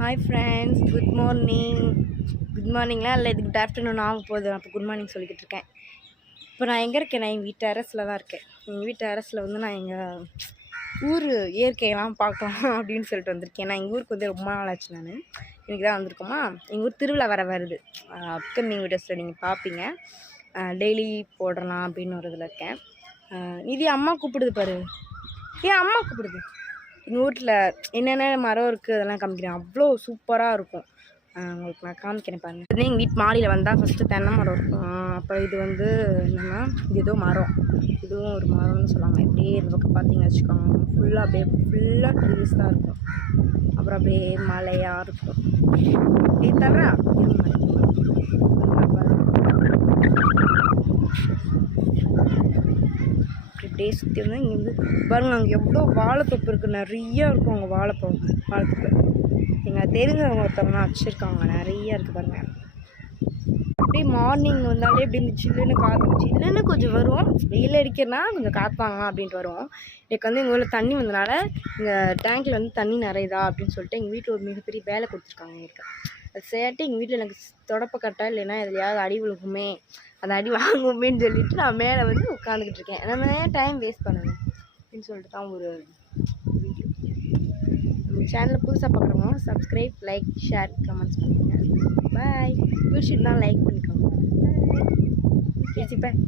Hi friends, good morning. Good மார்னிங்லாம் இல்லை, இது குட் ஆஃப்டர்நூன் ஆக போகுது. அப்போ குட் மார்னிங் சொல்லிக்கிட்டு இருக்கேன். இப்போ நான் எங்கே இருக்கேன்? நான் எங்கள் வீட்டு டெரஸில் தான் இருக்கேன். எங்கள் வீட்டு டெரஸில் வந்து நான் எங்கள் ஊர் இயற்கையெல்லாம் பார்க்கலாம் அப்படின்னு சொல்லிட்டு வந்திருக்கேன். நான் எங்கள் ஊருக்கு வந்து ரொம்ப நாள் ஆச்சு. நான் இன்றைக்கி தான் வந்திருக்கோமா. எங்கள் ஊர் திருவிழா வருது. அப்கமிங் வீடியோஸில் நீங்கள் பார்ப்பீங்க. டெய்லி போடலாம் அப்படின்னு ஒரு இதில் இருக்கேன். இது அம்மா கூப்பிடுது பாரு. ஏன் அம்மா கூப்பிடுது? எங்கள் வீட்டில் என்னென்ன மரம் இருக்குது அதெல்லாம் காமிக்கிறேன். அவ்வளோ சூப்பராக இருக்கும். உங்களுக்கு நான் காமிக்கிறேன் பாருங்கள். இது எங்கள் வீட்டு மாடியில் வந்தால் ஃபஸ்ட்டு தென்னை மரம் இருக்கும். அப்புறம் இது வந்து என்னென்னா இது ஏதோ மரம், இதுவும் ஒரு மரம்னு சொல்லுவாங்க. இப்படியே இந்த பக்கம் பார்த்தீங்கன்னு வச்சுக்கோங்க, ஃபுல்லாக அப்படியே ஃபுல்லாக ட்ரீஸ் தான் இருக்கும். அப்புறம் அப்படியே மலையாக இருக்கும். இது தவிர அப்படியே சுற்றி வந்து இங்கே வந்து பாருங்கள், அங்கே எவ்வளோ வாழைத்தொப்பு இருக்குது. நிறையா இருக்கும் அங்கே வாழைத்தொப்பு. எங்கள் தெரிஞ்சவங்க ஒருத்தவங்க வச்சுருக்காங்க, நிறையா இருக்குது பாருங்கள். அப்படியே மார்னிங் வந்தாலே இப்படி இந்த சில்லுன்னு கொஞ்சம் வரும். வெயில் அடிக்கிறனா கொஞ்சம் காத்தாங்க அப்படின்ட்டு வரும். எனக்கு வந்து எங்கள் ஊரில் தண்ணி வந்தனால இங்கே டேங்க்கில் வந்து தண்ணி நிறையுதா அப்படின்னு சொல்லிட்டு எங்கள் வீட்டில் ஒரு மிகப்பெரிய வேலை கொடுத்துருக்காங்க எனக்கு. அது சேர்த்து எங்கள் வீட்டில் எனக்கு தொடப்பக்கட்டா இல்லைன்னா எதுலையாவது அடி விழுகுமே, அந்த அடி வாங்குவோமேன்னு சொல்லிவிட்டு நான் மேலே வந்து உட்காந்துக்கிட்டு இருக்கேன். நம்ம ஏன் டைம் வேஸ்ட் பண்ணணும் அப்படின்னு சொல்லிட்டு தான் ஒரு வீடியோ. நம்ம சேனலில் புதுசாக பார்க்குறவங்க சப்ஸ்கிரைப், லைக், ஷேர், கமெண்ட்ஸ் பண்ணுங்கள். பாய். பிடிச்சிருந்தா லைக் பண்ணிக்கோங்க. பேசிப்பேன்.